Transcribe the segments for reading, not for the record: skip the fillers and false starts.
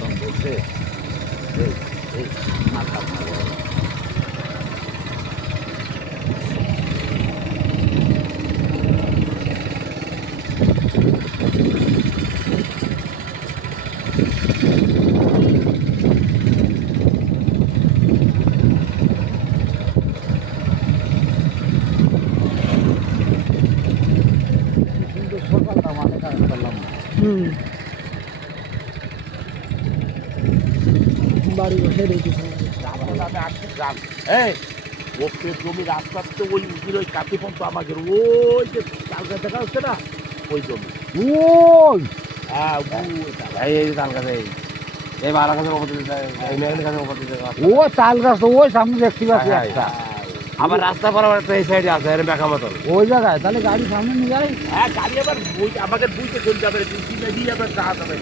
ton ধরছে এই এই মাথা মারো কিন্তু সকালটা মানে কাজ করলাম না বাড়ি বসে রেখেছি আমি আসছি গ্রাম এই ওপরের জমি রাস্তার তো ওই উজির ওই কাতি পর্যন্ত আমাদের ওই যে তাল গাছ দেখা হচ্ছে না ওই জমি ওই হ্যাঁ এই এই তাল গাছ এই বালা গাছের উপর দিতে এই মেঘনা গাছের উপর দিতে ও তাল গাছ তো ওই সামনে দেখতে পাচ্ছি হ্যাঁ, একটা আবার রাস্তা বরাবর একটা এই সাইডে আছে এর মেঘা মতন ওই জায়গায় তাহলে গাড়ি সামনে নিয়ে যাই হ্যাঁ গাড়ি আবার আমাকে বুঝতে চলে যাবে দিয়ে আবার যাওয়া যাবে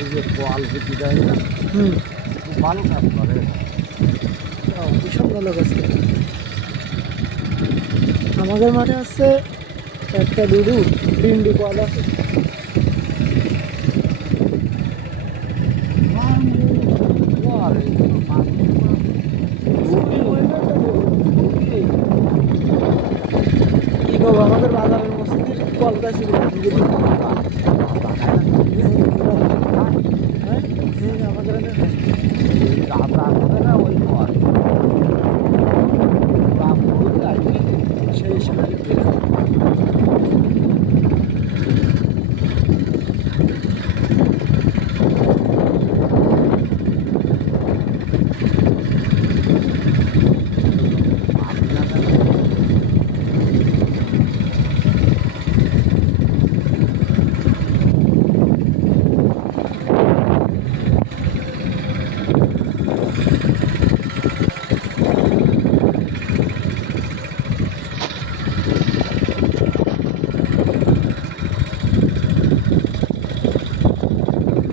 এই যে বল কিছু দেয় না খুব ভালো কাজ করে ভীষণ ভালো কাজ করে আমাদের মাঠে আছে একটা দুধু তিনটি কল আছে